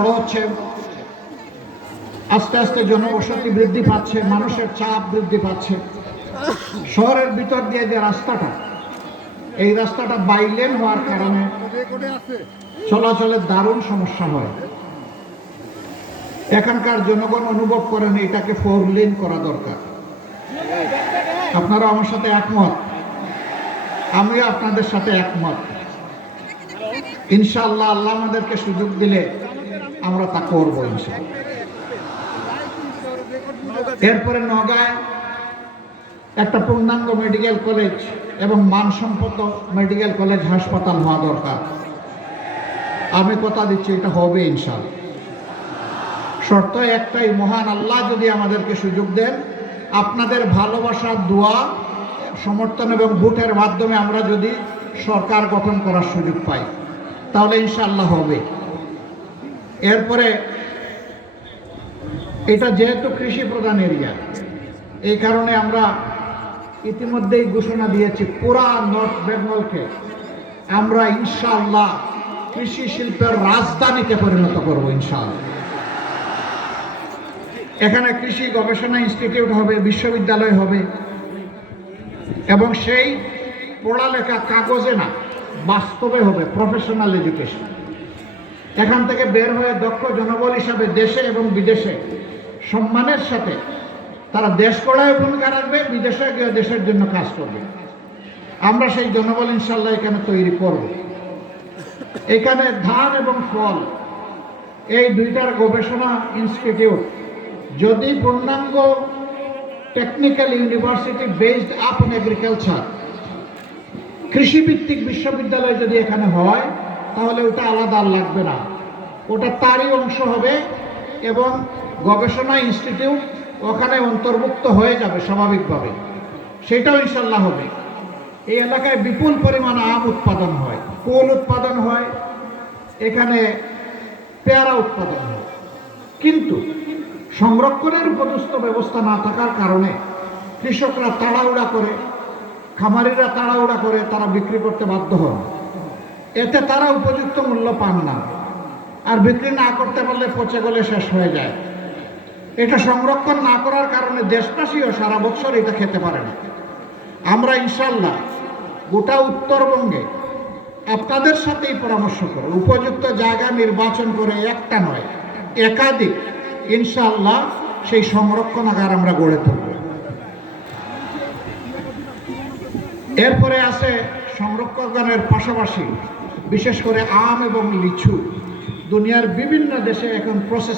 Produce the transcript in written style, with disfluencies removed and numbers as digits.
বড় হচ্ছে, আস্তে আস্তে জনবসতি বৃদ্ধি পাচ্ছে, মানুষের চাপ বৃদ্ধি পাচ্ছে। শহরের ভিতর দিয়ে যে রাস্তাটা, এই রাস্তাটা বাইলেন হওয়ার কারণে চলাচলের দারুণ সমস্যা হয়। এখানকার জনগণ অনুভব করেন এটাকে 4 লেন করা দরকার। আপনারা আমার সাথে একমত, আমিও আপনাদের সাথে একমত। ইনশাআল্লাহ আল্লাহ আমাদেরকে সুযোগ দিলে আমরা তা করবো ইনশাআল্লাহ। এরপরে নওগাঁয় একটা পূর্ণাঙ্গ মেডিকেল কলেজ এবং মানসম্পন্ন মেডিকেল কলেজ হাসপাতাল হওয়া দরকার। আমি কথা দিচ্ছি এটা হবে ইনশাআল্লাহ। শর্ত একটাই, মহান আল্লাহ যদি আমাদেরকে সুযোগ দেন, আপনাদের ভালোবাসা, দোয়া, সমর্থন এবং ভোটের মাধ্যমে আমরা যদি সরকার গঠন করার সুযোগ পাই, তাহলে ইনশাআল্লাহ হবে। এরপরে এটা যেহেতু কৃষি প্রধান এরিয়া, এই কারণে আমরা ইতিমধ্যেই ঘোষণা দিয়েছি পুরা নর্থ বেঙ্গলকে আমরা ইনশাআল্লাহ কৃষি শিল্পের রাজধানীতে পরিণত করব ইনশাআল্লাহ। এখানে কৃষি গবেষণা ইনস্টিটিউট হবে, বিশ্ববিদ্যালয় হবে, এবং সেই পড়ালেখা কাগজে না, বাস্তবে হবে, প্রফেশনাল এডুকেশন। এখান থেকে বের হয়ে দক্ষ জনবল হিসাবে দেশে এবং বিদেশে সম্মানের সাথে তারা দেশ গড়ায় ভূমিকা রাখবে, বিদেশে গিয়ে দেশের জন্য কাজ করবে। আমরা সেই জনবল ইনশাল্লাহ এখানে তৈরি করব। এখানে ধান এবং ফল, এই দুইটার গবেষণা ইনস্টিটিউট যদি পূর্ণাঙ্গ technical university based up on agriculture, কৃষিভিত্তিক বিশ্ববিদ্যালয় যদি এখানে হয়, তাহলে ওটা আলাদা লাগবে না, ওটা তারই অংশ হবে এবং গবেষণা ইনস্টিটিউট ওখানে অন্তর্ভুক্ত হয়ে যাবে স্বাভাবিকভাবে। সেটাও ইনশাল্লাহ হবে। এই এলাকায় বিপুল পরিমাণ আম উৎপাদন হয়, কুল উৎপাদন হয়, এখানে পেয়ারা উৎপাদন হয়, কিন্তু সংরক্ষণের উপযুক্ত ব্যবস্থা না থাকার কারণে কৃষকরা তাড়াহুড়া করে, খামারিরা তাড়াহুড়া করে তারা বিক্রি করতে বাধ্য হন। এতে তারা উপযুক্ত মূল্য পান না, আর বিক্রি না করতে পারলে পচে গলে শেষ হয়ে যায়। এটা সংরক্ষণ না করার কারণে দেশবাসীও সারা বছর এটা খেতে পারে না। আমরা ইনশাল্লাহ গোটা উত্তরবঙ্গে আপনাদের সাথেই পরামর্শ করে উপযুক্ত জায়গা নির্বাচন করে, একটা নয় একাধিক, ইনশাআল্লাহ সেই সংরক্ষণাগার আমরা গড়ে তুলব। এরপরে আছে সংরক্ষণাগারের পাশাপাশি বিশেষ করে আম এবং লিচু, দুনিয়ার বিভিন্ন দেশে এখন প্রসেস